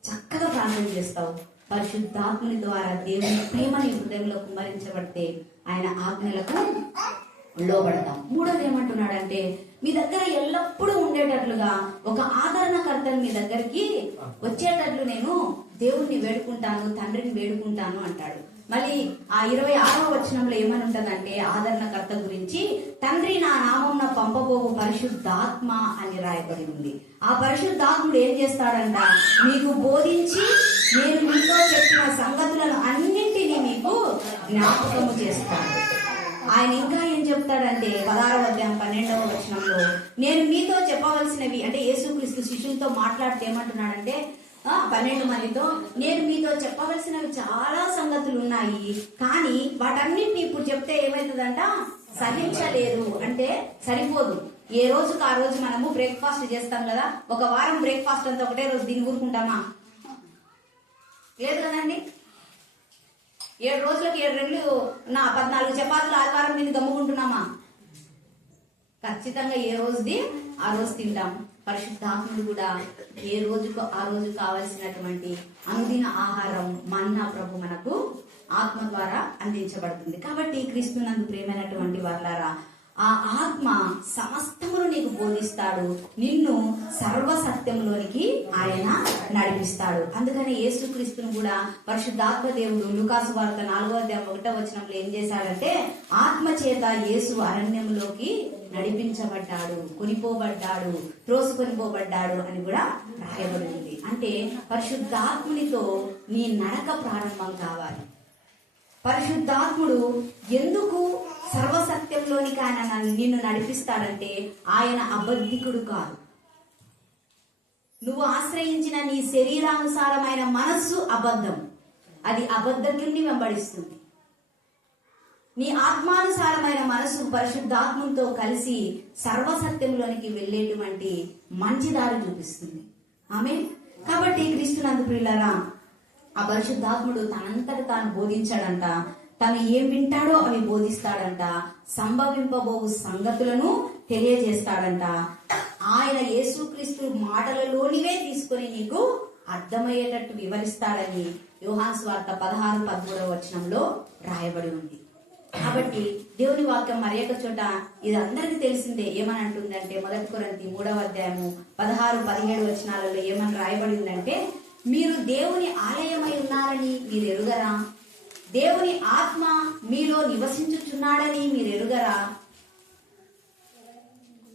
చక్కగా ప్రార్థన చేస్తావు. పరిశుద్ధాత్మని ద్వారా దేవుని ప్రేమని హృదయంలో కుమ్మరించబడితే ఆయన ఆజ్ఞలకు లోబడతాం. మూడోది ఏమంటున్నాడంటే, మీ దగ్గర ఎల్లప్పుడూ ఉండేటట్లుగా ఒక ఆదరణకర్తను మీ దగ్గరికి వచ్చేటట్లు నేను దేవుణ్ణి వేడుకుంటాను, తండ్రిని వేడుకుంటాను అంటాడు. మళ్ళీ ఆ 26వ వచనంలో ఏమని ఉంటదంటే, ఆదరణకర్త గురించి, తండ్రి నా నామమున పంపబోవు పరిశుద్ధాత్మ అని రాయబడి ఉంది. ఆ పరిశుద్ధాత్ముడు ఏం చేస్తాడంట? మీకు బోధించి నేను మీతో చెప్పిన సంగతులను అన్నింటినీ మీకు జ్ఞాపకము చేస్తాడు. ఆయన ఇంకా ఏం చెప్తాడంటే 16వ అధ్యాయం 12వ వచనంలో, నేను మీతో చెప్పవలసినవి, అంటే యేసుక్రీస్తు శిష్యులతో మాట్లాడితే ఏమంటున్నాడంటే 12 మందితో, నేను మీతో చెప్పవలసినవి చాలా సంగతులు ఉన్నాయి, కానీ వాటన్నిటిని ఇప్పుడు చెప్తే ఏమవుతుందంట? సహించలేదు. అంటే సరిపోదు. ఏ రోజుకు ఆ రోజు మనము బ్రేక్ఫాస్ట్ చేస్తాం కదా, ఒక వారం బ్రేక్ఫాస్ట్ అంతా ఒకటే రోజు దీన్ని ఊరుకుంటామా? లేదు కదండి. 7 రోజులకు 7 రెళ్ళు 14 చపాతీలు ఆదివారం మీద గమ్ముకుంటున్నామా? ఖచ్చితంగా ఏ రోజుది ఆ రోజు తింటాం. పరిశుద్ధాత్ముడు కూడా ఏ రోజుకు ఆ రోజు కావలసినటువంటి అనుదిన ఆహారం మన్నా ప్రభు మనకు ఆత్మ ద్వారా అందించబడుతుంది. కాబట్టి క్రీస్తునందు ప్రియమైనటువంటి వాళ్ళారా, ఆ ఆత్మ సమస్తమును నీకు బోధిస్తాడు, నిన్ను సర్వసత్యంలోనికి ఆయన నడిపిస్తాడు. అందుకని యేసుక్రీస్తును కూడా పరిశుద్ధాత్మ దేవుడు లూకాసు వార్త 4వ అధ్యాయం 1వ వచనంలో ఏం చేశాడంటే, ఆత్మ చేత యేసు అరణ్యంలోకి నడిపించబడ్డాడు, కొనిపోబడ్డాడు, త్రోసుకొనిపోబడ్డాడు అని కూడా రాయబడి ఉంది. అంటే పరిశుద్ధాత్మునితో నీ నడక ప్రారంభం కావాలి. పరిశుద్ధాత్ముడు ఎందుకు సర్వసత్యంలోనికి ఆయన నిన్ను నడిపిస్తాడంటే, ఆయన అబద్ధికుడు కాదు. నువ్వు ఆశ్రయించిన నీ శరీరానుసారమైన మనస్సు అబద్ధం, అది అబద్ధకుడిని వెంబడిస్తుంది. నీ ఆత్మానుసారమైన మనసు పరిశుద్ధాత్మతో కలిసి సర్వసత్యంలోనికి వెళ్ళేటువంటి మంచి దారి చూపిస్తుంది. ఆమేన్. కాబట్టి క్రీస్తునందు ప్రియులారా, ఆ పరిశుద్ధాత్ముడు తనంతట తాను బోధించాడంట, తను ఏం వింటాడో అవి బోధిస్తాడంట, సంభవింపబోవు సంగతులను తెలియజేస్తాడంట. ఆయన యేసుక్రీస్తు మాటలలోనివే తీసుకొని నీకు అర్థమయ్యేటట్టు వివరిస్తాడని యోహాను సువార్త 16-13వ వచనంలో రాయబడి ఉంది. కాబట్టి దేవుని వాక్యం మరి ఒక చోట ఇది అందరికీ తెలిసిందే. ఏమని అంటుందంటే 1 కొరింథీ 3వ అధ్యాయము 16-17 వచనాలలో ఏమని రాయబడి ఉందంటే, మీరు దేవుని ఆలయమై ఉన్నారని మీరు ఎరుగరా? దేవుని ఆత్మ మీలో నివసించుచున్నాడని మీరు ఎరుగరా?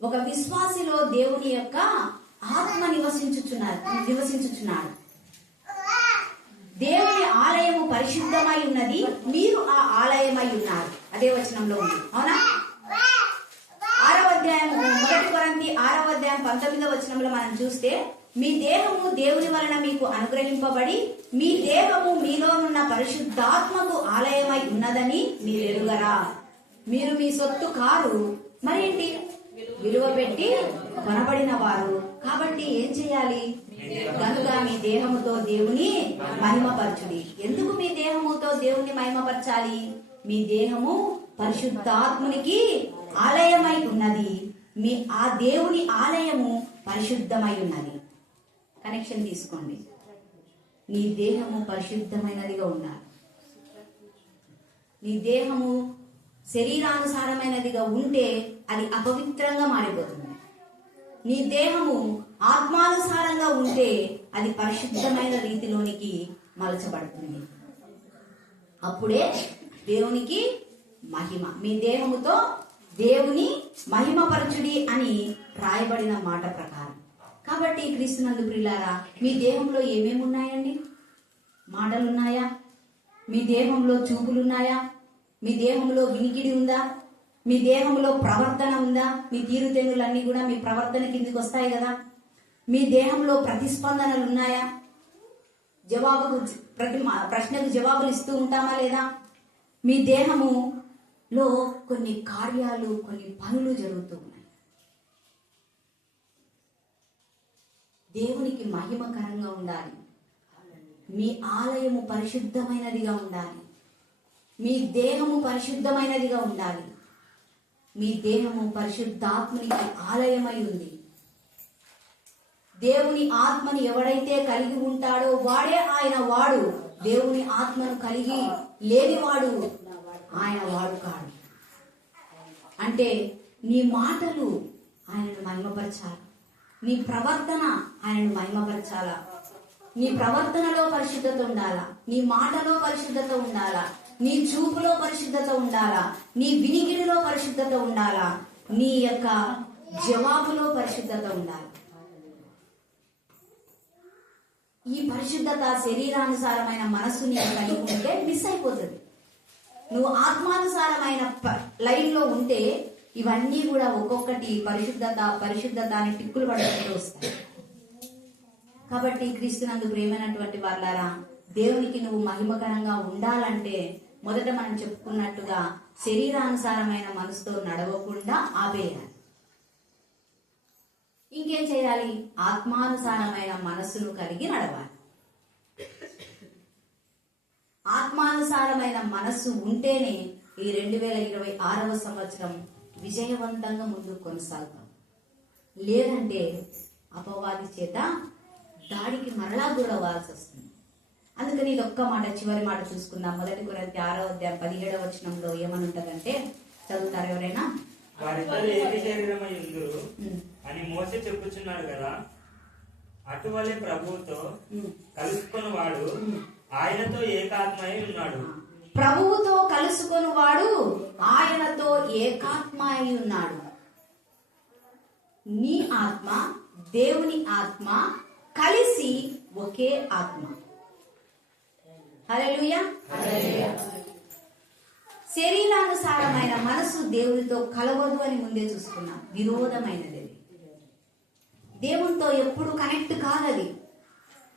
ఒక విశ్వాసిలో దేవుని యొక్క ఆత్మ నివసించుచున్నాడు. దేవుని ఆలయము పరిశుద్ధమై ఉన్నది, మీరు ఆ ఆలయమై ఉన్నారు. అదే వచనంలో ఉంది. అవునా? 6వ అధ్యాయం 1 కొరింథీ 6వ అధ్యాయం 19వ వచనంలో మనం చూస్తే, మీ దేహము దేవుని వలన మీకు అనుగ్రహింపబడి మీ దేహము మీలోనున్న పరిశుద్ధాత్మకు ఆలయమై ఉన్నదని మీరు ఎరుగరా? మీరు మీ సొత్తు కారు, మరేంటి? విలువ పెట్టి కొనబడిన వారు. కాబట్టి ఏం చేయాలి? కనుక మీ దేహముతో దేవుని మహిమపరచుడి. ఎందుకు మీ దేహముతో దేవుని మహిమపరచాలి? మీ దేహము పరిశుద్ధాత్మునికి ఆలయమై ఉన్నది, మీ ఆ దేవుని ఆలయము పరిశుద్ధమై ఉన్నది. కనెక్షన్ తీసుకోండి. నీ దేహము పరిశుద్ధమైనదిగా ఉండాలి. నీ దేహము శరీరానుసారమైనదిగా ఉంటే అది అపవిత్రంగా మారిపోతుంది. నీ దేహము ఆత్మానుసారంగా ఉంటే అది పరిశుద్ధమైన రీతిలోనికి మలచబడుతుంది. అప్పుడే దేవునికి మహిమ. మీ దేహముతో దేవుని మహిమపరచుడి అని రాయబడిన మాట ప్రకారం. కాబట్టి క్రీస్తునందు ప్రియులారా, మీ దేహంలో ఏమేమి ఉన్నాయండి? మాటలున్నాయా? మీ దేహంలో చూపులున్నాయా? మీ దేహంలో వినికిడి ఉందా? మీ దేహంలో ప్రవర్తన ఉందా? మీ తీరుతెన్నులన్నీ కూడా మీ ప్రవర్తన కిందికి వస్తాయి కదా. మీ దేహంలో ప్రతిస్పందనలు ఉన్నాయా? ప్రశ్నకు జవాబులు ఇస్తూ ఉంటామా లేదా? మీ దేహములో కొన్ని కార్యాలు, కొన్ని పనులు జరుగుతూ ఉన్నాయి. దేవునికి మహిమకరంగా ఉండాలి. మీ ఆలయము పరిశుద్ధమైనదిగా ఉండాలి. మీ దేహము పరిశుద్ధమైనదిగా ఉండాలి. మీ దేహము పరిశుద్ధాత్మనికి ఆలయమై ఉంది. దేవుని ఆత్మని ఎవడైతే కలిగి ఉంటాడో వాడే ఆయన వాడు. దేవుని ఆత్మను కలిగి లేనివాడు ఆయన వాడు కాడు. అంటే నీ మాటలు ఆయనను మహిమపరచాలి. నీ ప్రవర్తన ఆయనను మహిమపరచాలా. నీ ప్రవర్తనలో పరిశుద్ధత ఉండాలా. నీ మాటలో పరిశుద్ధత ఉండాలా. నీ చూపులో పరిశుద్ధత ఉండాలా. నీ వినికిడిలో పరిశుద్ధత ఉండాలా. నీ యొక్క జవాబులో పరిశుద్ధత ఉండాలి. ఈ పరిశుద్ధత శరీరానుసారమైన మనస్సుని కలిగి ఉంటే మిస్ అయిపోతుంది. నువ్వు ఆత్మానుసారమైన లైన్ లో ఉంటే ఇవన్నీ కూడా ఒక్కొక్కటి పరిశుద్ధత అని టిక్కులు పడుతూ వస్తాయి. కాబట్టి క్రీస్తునందు ప్రేమైనటువంటి వాళ్ళారా, దేవునికి నువ్వు మహిమకరంగా ఉండాలంటే మొదట మనం చెప్పుకున్నట్టుగా శరీరానుసారమైన మనసుతో నడవకుండా ఆపేయాలి. ఇంకేం చేయాలి? ఆత్మానుసారమైన మనస్సును కలిగి నడవాలి. ఆత్మానుసారమైన మనస్సు ఉంటేనే ఈ 2026వ సంవత్సరం విజయవంతంగా ముందుకు కొనసాగుతాం. లేదంటే అపవాది చేత దాడికి మరలా గురవ్వాల్సి వస్తుంది. అందుకని ఇది ఒక్క మాట, చివరి మాట చూసుకుందాం. 1 కొరింథీ 6వ అధ్యాయం 17వ వచనంలో ఏమని ఉంటదంటే, చదువుతారు ఎవరైనా? వారిద్దరు ఏక శరీరమై ఉందురు అని మోసే చెప్పుచున్నాడు కదా, అటువలే ప్రభువుతో కలుసుకొని వాడు ఆయనతో ఏకాత్మై ఉన్నాడు. ప్రభువుతో కలుసుకొని వాడు ఆయనతో ఏకాత్మై ఉన్నాడు. నీ ఆత్మ, దేవుని ఆత్మ కలిసి ఒకే ఆత్మ. హల్లెలూయా. శరీరానుసారమైన మనసు దేవునితో కలవదు అని ముందే చూసుకున్నాం. విరోధమైనది, దేవునితో ఎప్పుడు కనెక్ట్ కాదది.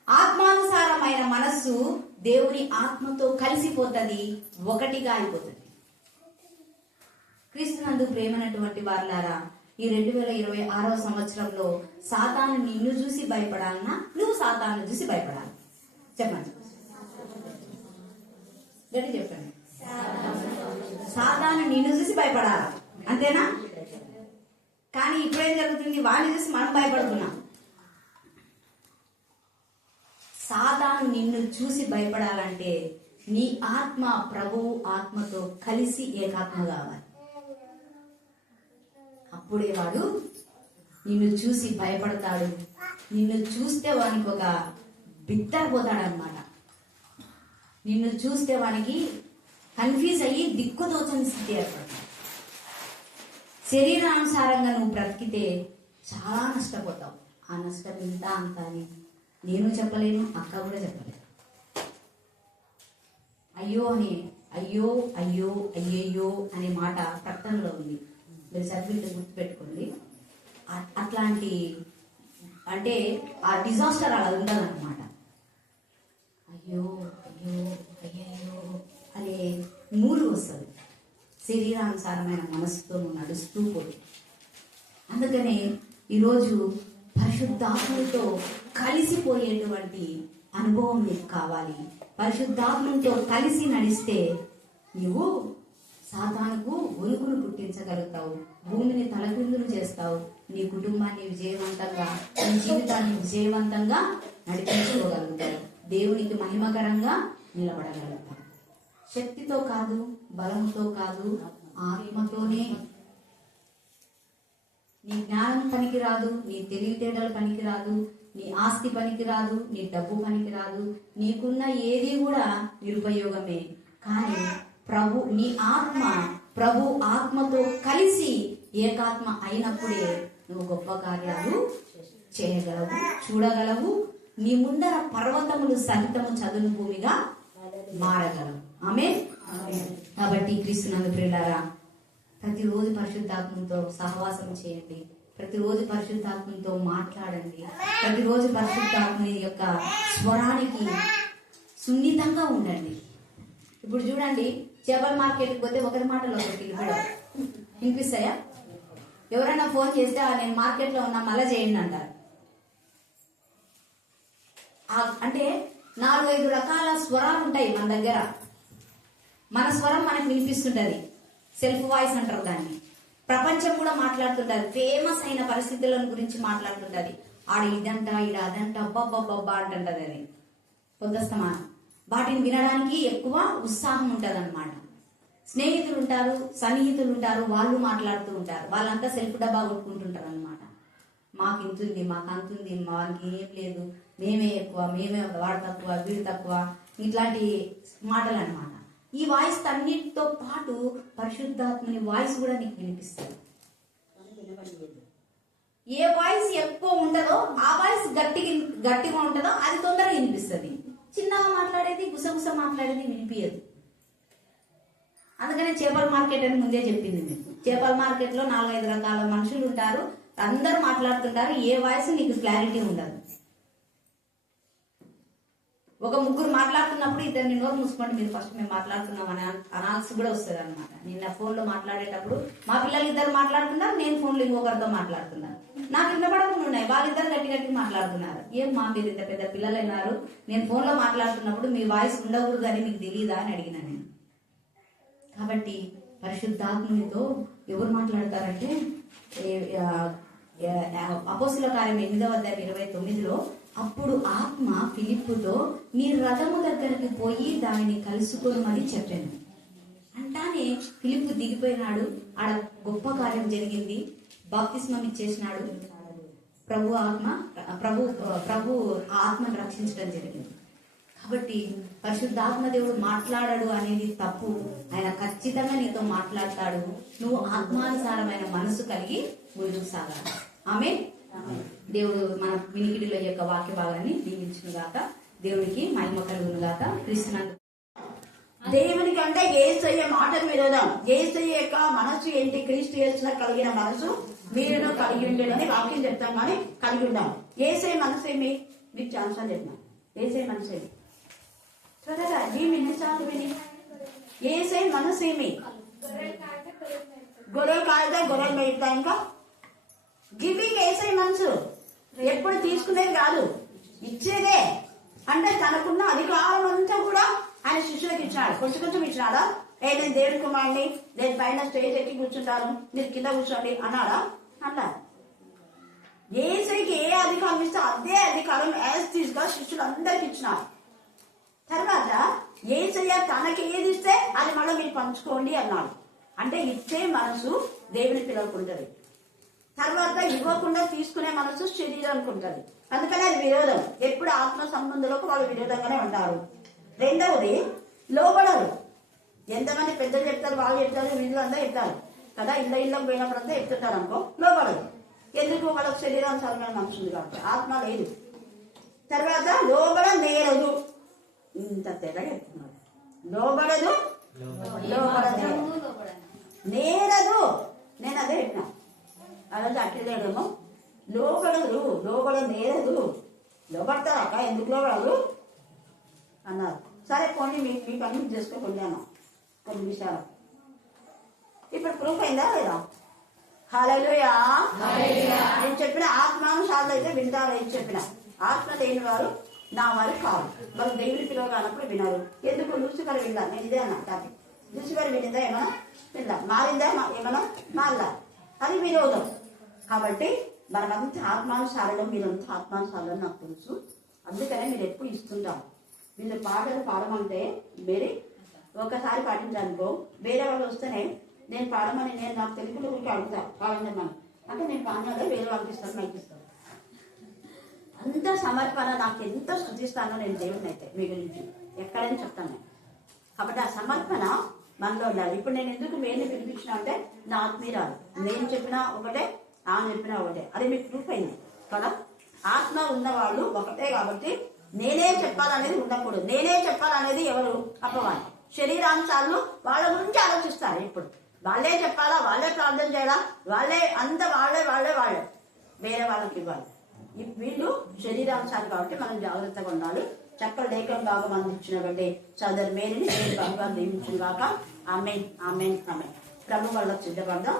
ఆత్మానుసారమైన మనస్సు దేవుని ఆత్మతో కలిసిపోతుంది, ఒకటిగా అయిపోతుంది. క్రీస్తునందు ప్రేమనటువంటి వారులారా, ఈ 2026వ సంవత్సరంలో సాతాను నిన్ను చూసి భయపడాలన్నా నువ్వు సాతాను చూసి భయపడాలి. చెప్పండి, గట్టి చెప్పండి. సాతాను నిన్ను చూసి భయపడాలి, అంతేనా? కానీ ఇప్పుడేం జరుగుతుంది? వాడిని చూసి మనం భయపడుతున్నాం. సాతాను నిన్ను చూసి భయపడాలంటే నీ ఆత్మ ప్రభువు ఆత్మతో కలిసి ఏకాత్మ కావాలి. అప్పుడే వాడు నిన్ను చూసి భయపడతాడు. నిన్ను చూస్తే వానికి ఒక బిత్తరపోతాడు అనమాట. నిన్ను చూస్తే వానికి కన్ఫ్యూజ్ అయ్యి దిక్కుతోచని స్థితి ఏర్పడుతుంది. శరీరానుసారంగా నువ్వు బ్రతికితే చాలా నష్టపోతావు. ఆ నష్టం ఇంత అంత అని నేను చెప్పలేను, అక్క కూడా చెప్పలేదు. అయ్యో అని అయ్యో అయ్యో అయ్యయ్యో అనే మాట ప్రకటనలో ఉంది. మీరు చదివితే గుర్తుపెట్టుకోండి. అట్లాంటి అంటే ఆ డిజాస్టర్ అలా ఉండాలన్నమాట. అయ్యో అయ్యో అయ్యయ్యో అనే మూడు వస్తుంది శరీరానుసారమైన మనసుతో నువ్వు నడుస్తూ పోయి. అందుకనే ఈరోజు పరిశుద్ధాత్మతో కలిసిపోయేటువంటి అనుభవం నీకు కావాలి. పరిశుద్ధాత్మతో కలిసి నడిస్తే నువ్వు సాతానుకు ఒలుగును పుట్టించగలుగుతావు, భూమిని తలకిందులు చేస్తావు, నీ కుటుంబాన్ని విజయవంతంగా, నీ జీవితాన్ని విజయవంతంగా నడిపించుకోగలుగుతావు, దేవునికి మహిమకరంగా నిలబడగలుగుతావు. శక్తితో కాదు, బలంతో కాదు, ఆత్మతోనే. నీ జ్ఞానం పనికి రాదు, నీ తెలివితేటలు పనికి రాదు, నీ ఆస్తి పనికి రాదు, నీ డబ్బు పనికి రాదు, నీకున్న ఏది కూడా నిరుపయోగమే. కానీ నీ ఆత్మ ప్రభు ఆత్మతో కలిసి ఏకాత్మ అయినప్పుడే నువ్వు గొప్ప కార్యాలు చేయగలవు, చూడగలవు. నీ ముందర పర్వతములు సహితము చదును భూమిగా మారగలవు. ఆమేన్. కాబట్టి క్రీస్తునందు ప్రియులారా, ప్రతిరోజు పరిశుద్ధాత్మతో సహవాసం చేయండి, ప్రతిరోజు పరిశుద్ధాత్మతో మాట్లాడండి, ప్రతిరోజు పరిశుద్ధాత్మ యొక్క స్వరానికి సున్నితంగా ఉండండి. ఇప్పుడు చూడండి, చేపల మార్కెట్కి పోతే ఒకరి మాటలో ఒకరికి వినిపిస్తాయా? ఎవరైనా ఫోన్ చేస్తే నేను మార్కెట్లో ఉన్నా మళ్ళా చేయండి అంటారు. అంటే 4-5 రకాల స్వరాలు ఉంటాయి మన దగ్గర. మన స్వరం మనకు వినిపిస్తుంటది, సెల్ఫ్ వాయిస్ అంటారు దాన్ని. ప్రపంచం కూడా మాట్లాడుతుంటది, ఫేమస్ అయిన పరిస్థితుల గురించి మాట్లాడుతుంటది. ఆడ ఇదంట, ఈడ అదంట, అబ్బబ్బబ్బబ్బా అంటుంటది. అది పొద్దుస్తమానం వాటిని వినడానికి ఎక్కువ ఉత్సాహం ఉంటది అనమాట. స్నేహితులు ఉంటారు, సన్నిహితులు ఉంటారు, వాళ్ళు మాట్లాడుతూ ఉంటారు. వాళ్ళంతా సెల్ఫ్ డబ్బా కొట్టుకుంటుంటారు అనమాట. మాకు ఇంతుంది, మాకు అంతుంది, మాకు ఏం లేదు, మేమే ఎక్కువ, మేమే వాడు తక్కువ, వీడు తక్కువ, ఇట్లాంటి మాటలు అనమాట. ఈ వాయిస్ అన్నిటితో పాటు పరిశుద్ధాత్మని వాయిస్ కూడా నీకు వినిపిస్తుంది. ఏ వాయిస్ ఎక్కువ ఉంటుందో ఆ వాయిస్ గట్టిగా ఉంటుందో అది తొందరగా వినిపిస్తుంది. చిన్నగా మాట్లాడేది, గుసగుస మాట్లాడేది వినిపించదు. అందుకనే చేపల మార్కెట్ అని ముందే చెప్పింది మీకు. చేపల మార్కెట్ లో 4-5 రకాల మనుషులు ఉంటారు, అందరూ మాట్లాడుతుంటారు. ఏ వాయిస్ నీకు క్లారిటీ ఉండదు. ఒక ముగ్గురు మాట్లాడుతున్నప్పుడు ఇద్దరిని నోరు మూసుకోండి, మీరు ఫస్ట్ మేము మాట్లాడుతున్నాం అని అనాల్సి కూడా వస్తుంది అనమాట. నిన్న ఫోన్ లో మాట్లాడేటప్పుడు మా పిల్లలు ఇద్దరు మాట్లాడుతున్నారు, నేను ఫోన్ లో ఇంకొకరితో మాట్లాడుతున్నాను. నాకు వినపడకుండా ఉన్నాయి, వాళ్ళిద్దరు గట్టి గట్టి మాట్లాడుతున్నారు. ఏం మా మీరు ఇంత పెద్ద పిల్లలైనారు, నేను ఫోన్ లో మాట్లాడుతున్నప్పుడు మీ వాయిస్ ఉండకూడదు అని మీకు తెలియదా అని అడిగిన నేను. కాబట్టి పరిశుద్ధాత్మనితో ఎవరు మాట్లాడతారంటే అపోస్తుల కార్యం 8వ అధ్యాయం 29లో అప్పుడు ఆత్మ ఫిలిప్పుతో నీ రథము దగ్గరికి పోయి దానిని కలుసుకోమని చెప్పాను అంటానే ఫిలిప్పు దిగిపోయినాడు. ఆడ గొప్ప కార్యం జరిగింది, బాప్తిస్మం ఇచ్చేసినాడు. ప్రభు ఆత్మను రక్షించడం జరిగింది. కాబట్టి పరిశుద్ధాత్మ దేవుడు మాట్లాడడు అనేది తప్పు. ఆయన ఖచ్చితంగా నీతో మాట్లాడతాడు. నువ్వు ఆత్మానుసారమైన మనసు కలిగి ముందుకు సాగాలి. ఆమె దేవుడు మన వినికిడిలో యొక్క వాక్య భాగాన్ని దీవించును గాక. దేవుడికి మహిమ కలుగును గాక. క్రీస్తునందు దేవునికి అంటే యేసయ్య మాటకు విరోధం. యేసయ్య యొక్క మనసు ఏంటి? క్రీస్తు యేసులో కలిగిన మనసు మీరును కలిగి ఉండేదని వాక్యం చెప్తాం, కానీ కలిగి ఉండాం. యేసయ్య మనసు ఏమి? మీకు ఛాన్స్ అని చెప్పిన యేసయ్య మనసు ఏమి? త్వరగా దీన్ని ఎన్నిసార్లు విని యేసయ్య మనసు ఏమి? గొర్రెలు కాయదా, గొర్రెలు మేపుతా. ఇంకా గివింగ్ యేసయ్య మనసు ఎప్పుడు తీసుకునేది కాదు, ఇచ్చేదే. అంటే తనకున్న అధికారం అంతా కూడా ఆయన శిష్యులకు ఇచ్చినాడు. కొంచెం కొంచెం ఇచ్చినాడా? నేను దేవుడి కుమారుని, నేను పైన స్టేజ్ ఎక్కి కూర్చుంటాను, మీరు కింద కూర్చోండి అన్నాడా? అన్నా. యేసయ్యకి ఏ అధికారం ఇస్తే అదే అధికారం యాజ్ తీసుగా శిష్యులందరికి ఇచ్చినారు. తర్వాత యేసయ్య తనకి ఏది ఇస్తే అది మళ్ళీ మీరు పంచుకోండి అన్నాడు. అంటే ఇచ్చే మనసు దేవుని పిలవకుంటది. తర్వాత ఇవ్వకుండా తీసుకునే మనసు శరీరానికి ఉంటుంది. అందుకని అది విరోధం. ఎప్పుడు ఆత్మ సంబంధంలోకి వాళ్ళు విరోధంగానే ఉంటారు. రెండవది లోబడరు. ఎంతమంది పెద్దలు చెప్తారు, వాళ్ళు చెప్తారు, వీళ్ళు అంతా చెప్తారు కదా, ఇళ్ళకి పోయినప్పుడంతా చెప్తుంటారు అనుకో. లోబడరు. ఎందుకు? వాళ్ళకి శరీరానుసారమైన మనసు ఉంది కాబట్టి, ఆత్మ లేదు. తర్వాత లోబడ నేరదు. ఇంత తేడా చెప్తున్నారు. లోబడదు, నేరదు. నేను అదే చెప్పిన అదంతా అట్లేదేమో. లోబడదు, లోబడ నేరదు. లోబడతారక్క, ఎందుకు లోబడదు అన్నారు. సరే పోనీ మీ పని చేసుకోకుండా కొన్ని విషయాలు. ఇప్పుడు ప్రూఫ్ అయిందా లేదా? హల్లెలూయా. నేను చెప్పిన ఆత్మానుసార్లు అయితే వింటారు. ఏం చెప్పిన ఆత్మ లేని వారు నా వారు కాదు. వాళ్ళు దేవుని పిలవగానప్పుడు వినరు. ఎందుకు? లూసిఫర్ విన్నా. నేను ఇదే అన్నా టాపిక్. లూసిఫర్ వినిందా? ఏమన్నా విన్నా? మారిందా? ఏమన్నా మారదా? అది విరోధం. కాబట్టి మనమంతా ఆత్మానుసారంలో, మీరంతా ఆత్మానుసారంలో నాకు తెలుసు. అందుకనే మీరు ఎప్పుడు ఇస్తుంటారు. వీళ్ళు పాటలు పాడమంటే మీరు ఒకసారి పాటించాలనుకో, వేరే వాళ్ళు వస్తేనే నేను పాడమని నేను నాకు తెలుగులో ఊరికి అడుగుతా పాడండి అంటే నేను పాడినాడే వేరే వాళ్ళకి ఇస్తాను, నాకు ఇస్తాను. అంత సమర్పణ నాకు ఎంత స్తుతిస్తానో నేను దేవుడిని అయితే మీ గురించి ఎక్కడైనా చెప్తాను. కాబట్టి ఆ సమర్పణ మనలో ఉండాలి. ఇప్పుడు నేను ఎందుకు వేరే పిలిపించిన అంటే నా ఆత్మీయురాలు. నేను చెప్పినా ఒకటే, ఆమె చెప్పినా ఒకటే. అది మీకు ప్రూఫ్ అయింది కదా. ఆత్మ ఉన్నవాళ్ళు ఒకటే. కాబట్టి నేనే చెప్పాలనేది ఉండకూడదు. నేనే చెప్పాలనేది ఎవరు? అపవాది. శరీరాంశాలను వాళ్ళ గురించి ఆలోచిస్తారు. ఇప్పుడు వాళ్ళే చెప్పాలా, వాళ్ళే ప్రార్థన చేయాలా, వాళ్ళే అంత వాళ్ళే వాళ్ళే వాళ్ళే వేరే వాళ్ళకి ఇవ్వాలి. వీళ్ళు శరీరానుసారి కాబట్టి మనం జాగ్రత్తగా ఉండాలి. చక్కగా లేఖం భాగం అందించినటువంటి సోదరు మేరీని నేను బాగా దీవించిన కాక. Amen amen amen. ప్రభు వల్ల సిద్ధపడదాం.